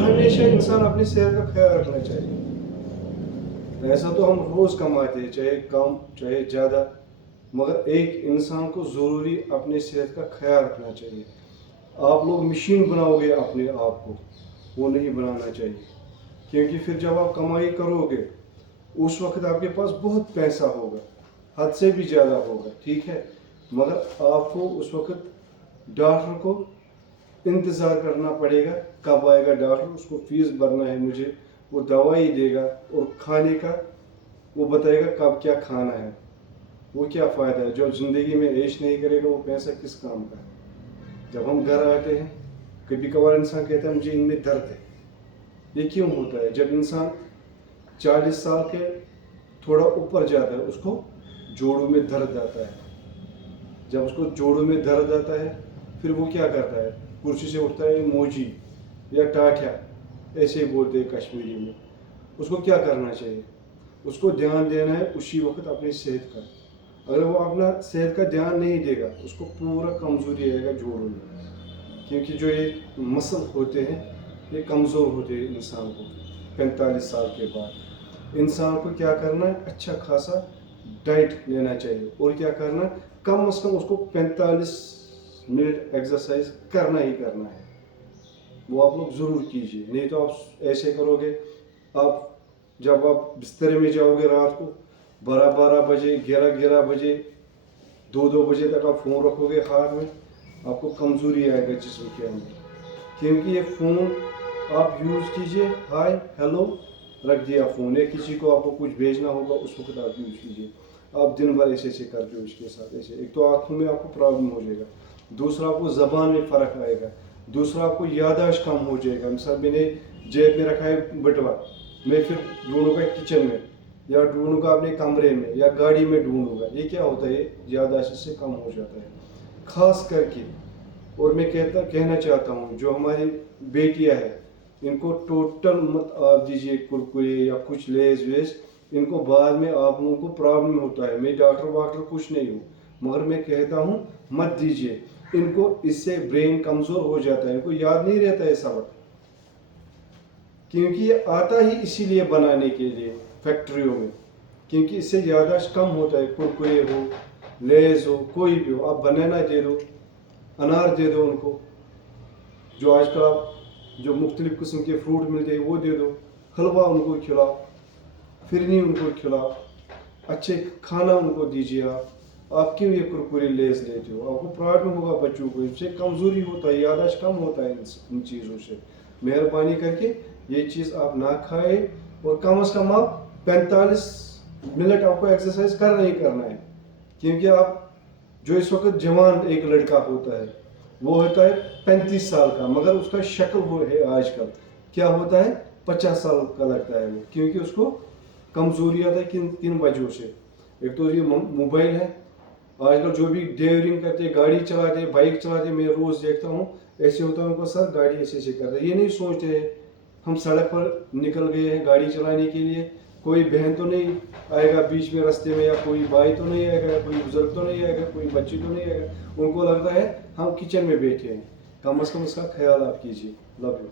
हमेशा इंसान अपनी सेहत का ख्याल रखना चाहिए। ऐसा तो हम रोज़ कमाते हैं, चाहे कम चाहे ज़्यादा, मगर एक इंसान को ज़रूरी अपनी सेहत का ख्याल रखना चाहिए। आप लोग मशीन बनाओगे अपने आप को, वो नहीं बनाना चाहिए, क्योंकि फिर जब आप कमाई करोगे उस वक्त आपके पास बहुत पैसा होगा, हद से भी ज़्यादा होगा, ठीक है, मगर आपको उस वक्त डॉक्टर को इंतज़ार करना पड़ेगा कब आएगा डॉक्टर, उसको फीस भरना है मुझे, वो दवाई देगा और खाने का वो बताएगा कब क्या खाना है। वो क्या फ़ायदा है जो ज़िंदगी में ऐश नहीं करेगा, वो पैसा किस काम का है। जब हम घर आते हैं कभी कभार इंसान कहता है मुझे इनमें दर्द है। ये क्यों होता है? जब इंसान 40 साल के थोड़ा ऊपर जाता है उसको जोड़ों में दर्द आता है। जब उसको जोड़ों में दर्द आता है फिर वो क्या करता है, कुर्सी से उठता है, मोजी या टाठिया ऐसे ही बोलते हैं कश्मीरी में। उसको क्या करना चाहिए? उसको ध्यान देना है उसी वक्त अपनी सेहत का। अगर वो अपना सेहत का ध्यान नहीं देगा उसको पूरा कमज़ोरी आएगा जोड़ों में, क्योंकि जो ये मसल होते हैं ये कमज़ोर होते हैं इंसान को 45 साल के बाद। इंसान को क्या करना है, अच्छा खासा डाइट लेना चाहिए और क्या करना, कम से कम उसको 45 मिनट एक्सरसाइज करना ही करना है। वो आप लोग ज़रूर कीजिए, नहीं तो आप ऐसे करोगे, आप जब आप बिस्तर में जाओगे रात को 12-12 बजे 11-11 बजे 2-2 बजे तक आप फ़ोन रखोगे हाथ में, आपको कमज़ोरी आएगा जिस्म के अंदर। क्योंकि ये फ़ोन आप यूज़ कीजिए, हाय हेलो रख दिया फ़ोन, या किसी को आपको कुछ भेजना होगा उस वक्त आप यूज़ कीजिए। आप दिन भर ऐसे ऐसे करते हो उसके साथ, ऐसे एक तो आँखों में आपको प्रॉब्लम हो जाएगा, दूसरा आपको ज़बान में फ़र्क आएगा, दूसरा आपको याददाश्त कम हो जाएगा। मिसाल मैंने जेब में रखा है बटवा, मैं फिर ढूंढूंगा किचन में या ढूंढूंगा अपने कमरे में या गाड़ी में ढूंढूंगा, ये क्या होता है, याददाश्त से कम हो जाता है खास करके। और मैं कहना चाहता हूँ जो हमारी बेटियाँ हैं इनको टोटल मत आप दीजिए कुरकुरे या कुछ लेज वेज, इनको बाद में आप लोगों को प्रॉब्लम होता है। मैं डॉक्टर वाक्टर कुछ नहीं हूँ, मगर मैं कहता हूँ मत दीजिए इनको, इससे ब्रेन कमज़ोर हो जाता है, इनको याद नहीं रहता है सबक, क्योंकि ये आता ही इसीलिए बनाने के लिए फैक्ट्रियों में, क्योंकि इससे याददाश्त कम होता है। कुरकुरे हो, लेज हो, कोई भी हो, आप बनाना दे दो, अनार दे दो उनको, जो आजकल आप जो मुख्तलिफ़ किस्म के फ्रूट मिलते हैं वो दे दो, हलवा उनको खिलाओ, फिरनी उनको खिलाओ, अच्छे खाना उनको दीजिए। आप क्यों ये कुरकुरे लेस लेते हो? आपको प्रॉब्लम होगा बच्चों को, इससे कमज़ोरी होता है, याददाश्त कम होता है इन चीज़ों से। मेहरबानी करके ये चीज़ आप ना खाए और कम से कम आप 45 मिनट आपको एक्सरसाइज करना ही करना है। क्योंकि आप जो इस वक्त जवान एक लड़का होता है वो होता है 35 साल का, मगर उसका शक्ल वो है आजकल क्या होता है 50 साल का लगता है वो, क्योंकि उसको कमजोरी आता है किन किन वजहों से। एक तो ये मोबाइल है, आजकल जो भी ड्राइविंग करते, गाड़ी चलाते, बाइक चलाते, मैं रोज़ देखता हूँ ऐसे होता है उनको, सर गाड़ी ऐसे ऐसे करते, ये नहीं सोचते हैं हम सड़क पर निकल गए हैं गाड़ी चलाने के लिए, कोई बहन तो नहीं आएगा बीच में रास्ते में, या कोई भाई तो नहीं आएगा, कोई बुजुर्ग तो नहीं आएगा, कोई बच्ची तो नहीं आएगा, उनको लगता है हम किचन में बैठे हैं। कम से कम इसका ख्याल आप कीजिए। Love you.